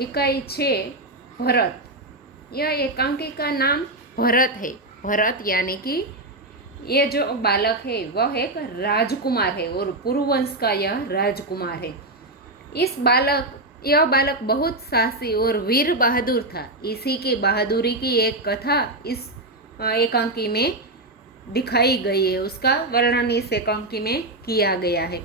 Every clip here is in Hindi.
इकाई 6 भरत। यह एकांकी का नाम भरत है। भरत यानी कि ये जो बालक है वह एक राजकुमार है और पुरुवंश का यह राजकुमार है। यह बालक बहुत साहसी और वीर बहादुर था। इसी की बहादुरी की एक कथा इस एकांकी में दिखाई गई है। उसका वर्णन इस एकांकी में किया गया है।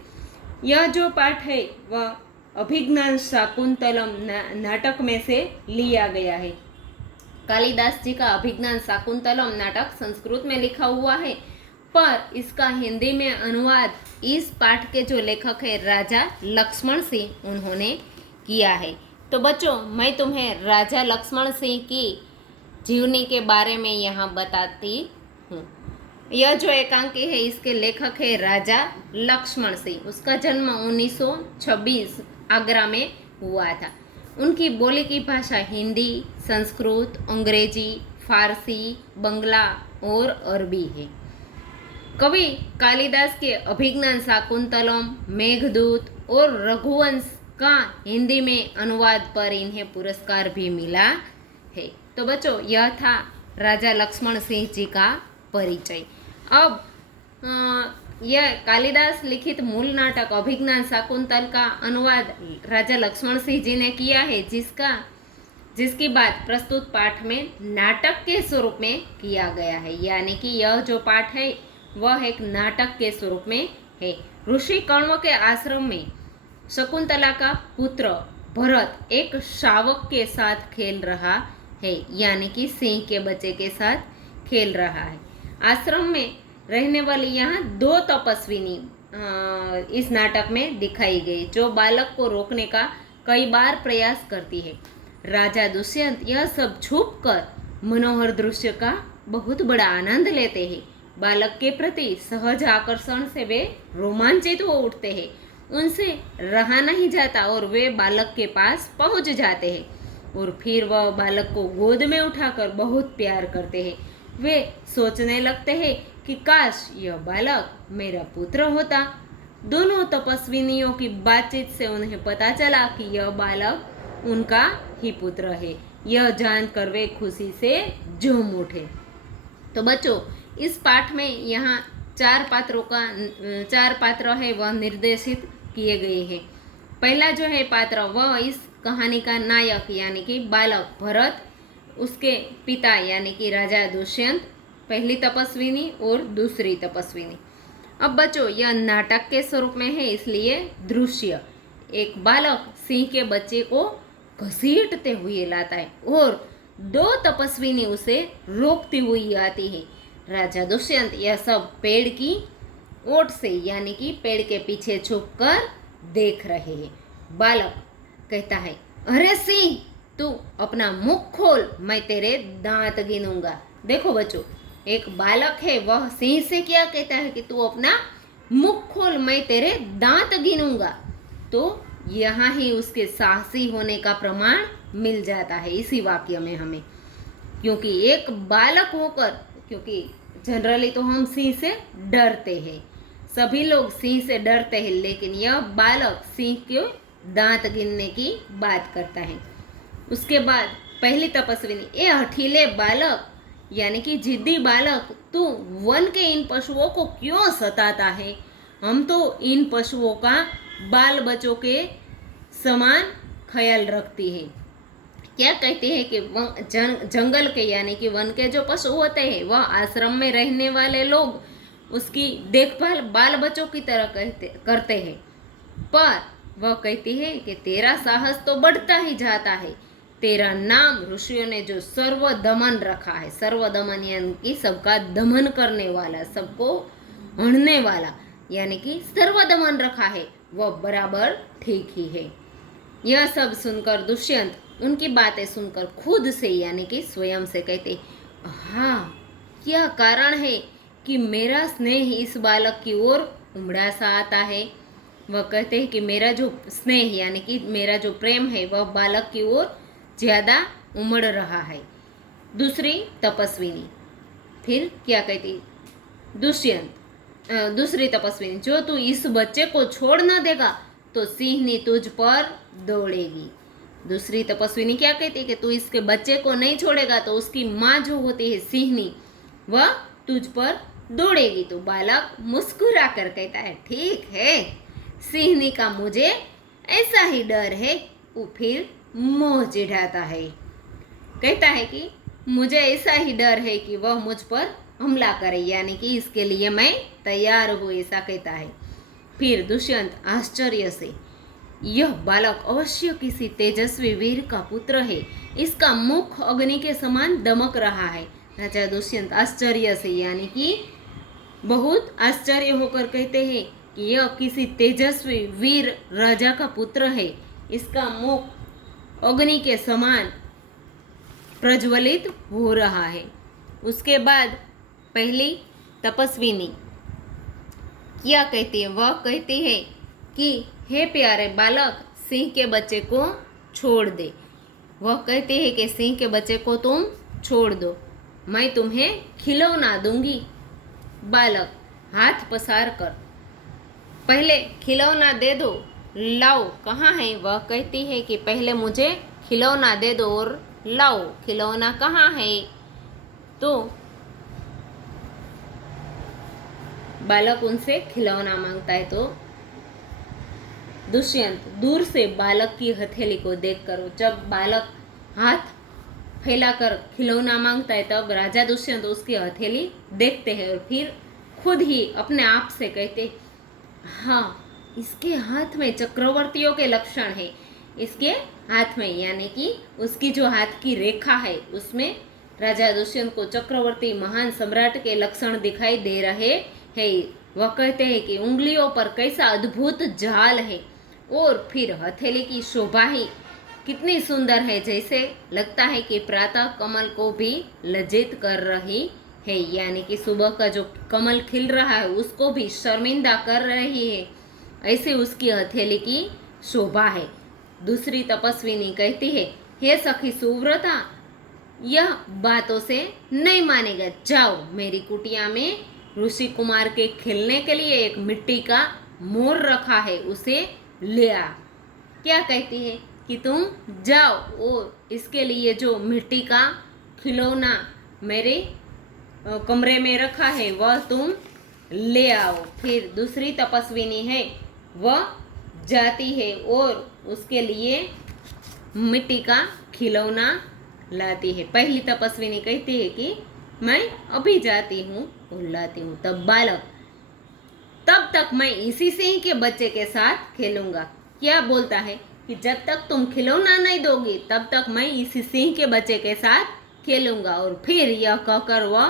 यह जो पाठ है वह अभिज्ञान शाकुंतलम नाटक में से लिया गया है। कालिदास जी का अभिज्ञान शाकुंतलम नाटक संस्कृत में लिखा हुआ है, पर इसका हिंदी में अनुवाद इस पाठ के जो लेखक है राजा लक्ष्मण सिंह उन्होंने किया है। तो बच्चों, मैं तुम्हें राजा लक्ष्मण सिंह की जीवनी के बारे में यहाँ बताती हूँ। यह जो एकांकी है इसके लेखक है राजा लक्ष्मण सिंह। उसका जन्म 1926 आगरा में हुआ था। उनकी बोली की भाषा हिंदी, संस्कृत, अंग्रेजी, फारसी, बंगला और अरबी है। कवि कालिदास के अभिज्ञान शाकुंतलम, मेघदूत और रघुवंश का हिंदी में अनुवाद पर इन्हें पुरस्कार भी मिला है। तो बच्चों, यह था राजा लक्ष्मण सिंह जी का परिचय। अब यह कालिदास लिखित मूल नाटक अभिज्ञान शाकुंतल का अनुवाद राजा लक्ष्मण सिंह जी ने किया है, जिसकी बात प्रस्तुत पाठ में नाटक के स्वरूप में किया गया है। यानी कि यह जो पाठ है वह एक नाटक के स्वरूप में है। ऋषि कण्व के आश्रम में शकुंतला का पुत्र भरत एक शावक के साथ खेल रहा है, यानी कि सिंह के बच्चे के साथ खेल रहा है। आश्रम में रहने वाली यहाँ 2 तपस्विनी इस नाटक में दिखाई गई, जो बालक को रोकने का कई बार प्रयास करती है। राजा दुष्यंत यह सब छुप कर मनोहर दृश्य का बहुत बड़ा आनंद लेते हैं। बालक के प्रति सहज आकर्षण से वे रोमांचित हो उठते हैं। उनसे रहा नहीं जाता और वे बालक के पास पहुंच जाते हैं और फिर वह बालक को गोद में उठाकर बहुत प्यार करते हैं। वे सोचने लगते हैं कि काश यह बालक मेरा पुत्र होता। दोनों तपस्विनियों की बातचीत से उन्हें पता चला कि यह बालक उनका ही पुत्र है। यह जानकर वे खुशी से झूम उठे। तो बच्चों, इस पाठ में यहाँ 4 पात्र है वह निर्देशित किए गए हैं। पहला जो है पात्र वह इस कहानी का नायक यानी कि बालक भरत, उसके पिता यानी कि राजा दुष्यंत, पहली तपस्विनी और दूसरी तपस्विनी। अब बच्चों, यह नाटक के स्वरूप में है, इसलिए दृश्य एक बालक सिंह के बच्चे को घसीटते हुए लाता है और 2 तपस्विनी उसे रोकती हुई आती है। राजा दुष्यंत यह सब पेड़ की ओट से यानी कि पेड़ के पीछे छुपकर देख रहे हैं। बालक कहता है, अरे सिंह, तू अपना मुख खोल, मैं तेरे दांत गिनूंगा। देखो बच्चों, एक बालक है वह सिंह से क्या कहता है कि तू अपना मुख खोल, मैं तेरे दांत गिनूंगा। तो यहाँ ही उसके साहसी होने का प्रमाण मिल जाता है इसी वाक्य में हमें। क्योंकि एक बालक होकर, क्योंकि जनरली तो हम सिंह से डरते हैं, सभी लोग सिंह से डरते हैं, लेकिन यह बालक सिंह के दांत गिनने की बात करता है। उसके बाद पहली तपस्विनी, ए हठीले बालक यानी कि जिद्दी बालक, तू वन के इन पशुओं को क्यों सताता है? हम तो इन पशुओं का बाल बच्चों के समान ख्याल रखती है। क्या कहते हैं कि जंगल के यानी कि वन के जो पशु होते हैं वह आश्रम में रहने वाले लोग उसकी देखभाल बाल बच्चों की तरह करते हैं, पर वह कहती है कि तेरा साहस तो बढ़ता ही जाता है। तेरा नाम ऋषियों ने जो सर्वदमन रखा है, सर्वदमन यानी कि सबका दमन करने वाला, सबको हणने वाला यानी कि सर्वदमन रखा है, वह बराबर ठीक ही है। यह सब सुनकर दुष्यंत उनकी बातें सुनकर खुद से यानी कि स्वयं से कहते, हाँ, क्या कारण है कि मेरा स्नेह इस बालक की ओर उमड़ा सा आता है? वह कहते हैं कि मेरा जो स्नेह यानी कि मेरा जो प्रेम है वह बालक की ओर ज़्यादा उमड़ रहा है। दूसरी तपस्विनी फिर क्या कहती, दूसरी तपस्विनी, जो तू इस बच्चे को छोड़ न देगा तो सिंहनी तुझ पर दौड़ेगी। दूसरी तपस्विनी क्या कहती है कि तू इसके बच्चे को नहीं छोड़ेगा तो उसकी माँ जो होती है सिंहनी वह तुझ पर दौड़ेगी। तो बालक मुस्कुरा कर कहता है ठीक है, सिंहनी का मुझे ऐसा ही डर है। वो फिर मोह चिढ़ाता है, कहता है कि मुझे ऐसा ही डर है कि वह मुझ पर हमला करे, यानी कि इसके लिए मैं तैयार हूँ, ऐसा कहता है। फिर दुष्यंत आश्चर्य से, यह बालक अवश्य किसी तेजस्वी वीर का पुत्र है, इसका मुख अग्नि के समान दमक रहा है। राजा दुष्यंत आश्चर्य से यानी कि बहुत आश्चर्य होकर कहते हैं कि यह किसी तेजस्वी वीर राजा का पुत्र है, इसका मुख अग्नि के समान प्रज्वलित हो रहा है। उसके बाद पहली तपस्विनी क्या कहती है? वह कहती है कि हे प्यारे बालक, सिंह के बच्चे को छोड़ दे। वह कहती है कि सिंह के बच्चे को तुम छोड़ दो, मैं तुम्हें खिलौना दूंगी। बालक हाथ पसार कर पहले खिलौना दे दो, लाओ। कहाँ है? वह कहती है कि पहले मुझे खिलौना दे दो और लाओ। खिलौना कहाँ है? तो बालक उनसे खिलौना मांगता है। तो दुष्यंत दूर से बालक की हथेली को देखकर, जब बालक हाथ फैलाकर खिलौना मांगता है तब राजा दुष्यंत उसकी हथेली देखते हैं और फिर खुद ही अपने आप से कहते, हाँ, इसके हाथ में चक्रवर्तियों के लक्षण है। इसके हाथ में यानी कि उसकी जो हाथ की रेखा है उसमें राजा दुष्यंत को चक्रवर्ती महान सम्राट के लक्षण दिखाई दे रहे हैं। वह कहते हैं कि उंगलियों पर कैसा अद्भुत जाल है और फिर हथेली की शोभा ही कितनी सुंदर है, जैसे लगता है कि प्रातः कमल को भी लज्जित कर रही है, यानी कि सुबह का जो कमल खिल रहा है उसको भी शर्मिंदा कर रही है, ऐसे उसकी हथेली की शोभा है। दूसरी तपस्विनी कहती है, हे सखी सुव्रता, यह बातों से नहीं मानेगा, जाओ मेरी कुटिया में ऋषि कुमार के खेलने के लिए एक मिट्टी का मोर रखा है, उसे ले आ। क्या कहती है कि तुम जाओ और इसके लिए जो मिट्टी का खिलौना मेरे कमरे में रखा है वह तुम ले आओ। फिर दूसरी तपस्विनी है, वह जाती है और उसके लिए मिट्टी का खिलौना लाती है। पहली तपस्विनी कहती है कि मैं अभी जाती हूँ और लाती हूँ। तब बालक, तब तक मैं इसी सिंह के बच्चे के साथ खेलूंगा। क्या बोलता है कि जब तक तुम खिलौना नहीं दोगी तब तक मैं इसी सिंह के बच्चे के साथ खेलूंगा। और फिर यह कहकर वह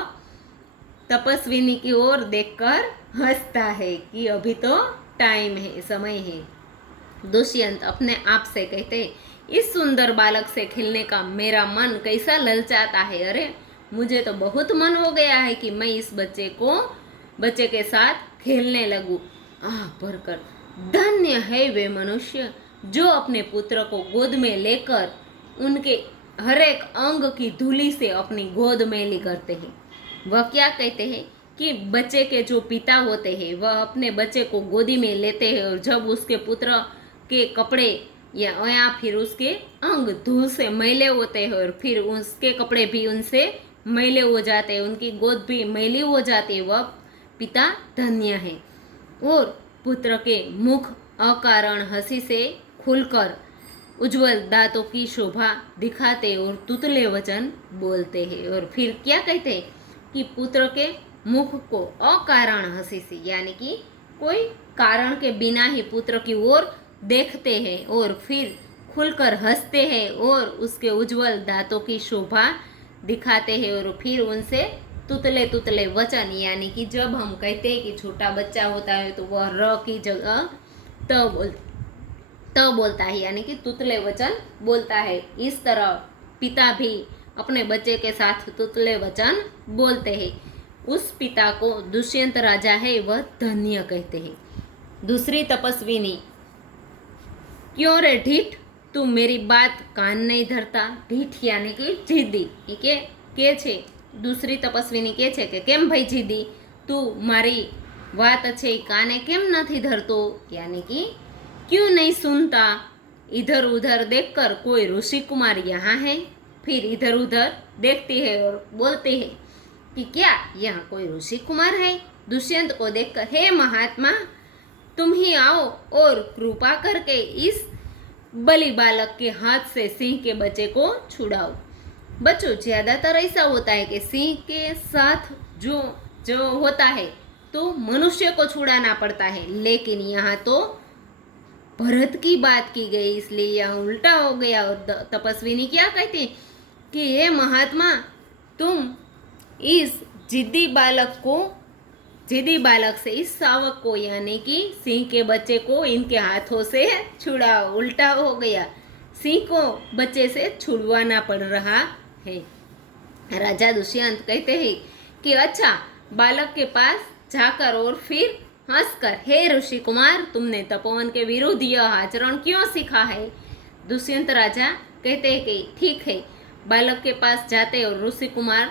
तपस्विनी की ओर देखकर हंसता है कि अभी तो टाइम है, समय है। दुष्यंत अपने आप से कहते हैं, इस सुंदर बालक से खेलने का मेरा मन कैसा ललचाता है। अरे मुझे तो बहुत मन हो गया है कि मैं इस बच्चे के साथ खेलने लगूं। आह भरकर धन्य है वे मनुष्य जो अपने पुत्र को गोद में लेकर उनके हर एक अंग की धूली से अपनी गोद मैली करते हैं। वह क्या कहते हैं कि बच्चे के जो पिता होते हैं वह अपने बच्चे को गोदी में लेते हैं और जब उसके पुत्र के कपड़े या फिर उसके अंग धूल से मैले होते हैं और फिर उसके कपड़े भी उनसे मैले हो जाते हैं, उनकी गोद भी मैली हो जाती है, वह पिता धन्य है। और पुत्र के मुख अकारण हंसी से खुलकर उज्जवल दांतों की शोभा दिखाते और तुतले वचन बोलते हैं। और फिर क्या कहते हैं कि पुत्र के मुख को अकारण हंसी से यानी कि कोई कारण के बिना ही पुत्र की ओर देखते हैं और फिर खुलकर हंसते हैं और उसके उज्जवल दांतों की शोभा दिखाते हैं। और फिर उनसे तुतले तुतले वचन, यानी कि जब हम कहते हैं कि छोटा बच्चा होता है तो वह र की जगह त बोलता है, यानी कि तुतले वचन बोलता है। इस तरह पिता भी अपने बच्चे के साथ तुतले वचन बोलते हैं। उस पिता को दुष्यंत राजा है वह धन्य कहते हैं। दूसरी तपस्विनी, क्यों रे ढीठ, तू मेरी बात कान नहीं धरता। ढीठ यानी कि जिद्दी के छे। दूसरी तपस्विनी के छे कि केम भाई जिद्दी, तू मारी વાત છે કાને કેમ નથી ધરતો, यानी कि क्यों नहीं सुनता। इधर उधर देखकर कोई ऋषि कुमार यहाँ है। फिर इधर उधर देखती है और बोलती है कि क्या यहाँ कोई ऋषि कुमार है। दुष्यंत को देखकर, हे महात्मा, तुम ही आओ और कृपा करके इस बलि बालक के हाथ से सिंह के बच्चे को छुड़ाओ। बच्चों, ज्यादातर ऐसा होता है कि सिंह के साथ जो जो होता है तो मनुष्य को छुड़ाना पड़ता है, लेकिन यहाँ तो भरत की बात की गई, इसलिए यह उल्टा हो गया। और तपस्विनी क्या कहती कि हे महात्मा, तुम इस जिद्दी बालक से, इस शावक को यानी कि सिंह के बच्चे को इनके हाथों से छुड़ाओ। उल्टा हो गया, सिंह को बच्चे से छुड़वाना पड़ रहा है। राजा दुष्यंत कहते हैं कि अच्छा, बालक के पास जाकर और फिर हंसकर, हे ऋषि कुमार, तुमने तपोवन के विरुद्ध यह आचरण क्यों सीखा है। दुष्यंत राजा कहते हैं कि ठीक है। बालक के पास जाते और ऋषि कुमार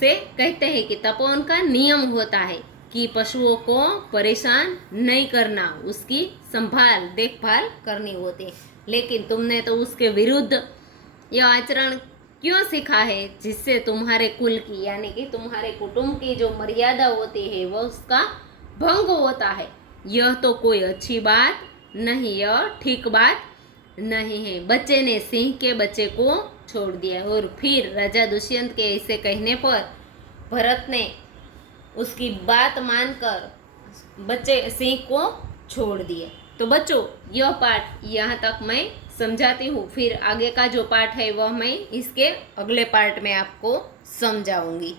से कहते हैं कि तपोवन का नियम होता है कि पशुओं को परेशान नहीं करना, उसकी संभाल देखभाल करनी होती है, लेकिन तुमने तो उसके विरुद्ध यह आचरण क्यों सीखा है, जिससे तुम्हारे कुल की यानी कि तुम्हारे कुटुंब की जो मर्यादा होती है वह उसका भंग होता है। यह तो कोई अच्छी बात नहीं, यह ठीक बात नहीं है। बच्चे ने सिंह के बच्चे को छोड़ दिया और फिर राजा दुष्यंत के ऐसे कहने पर भरत ने उसकी बात मानकर बच्चे सिंह को छोड़ दिए। तो बच्चों, यह पाठ यहाँ तक मैं समझाती हूँ, फिर आगे का जो पाठ है वह मैं इसके अगले पार्ट में आपको समझाऊंगी।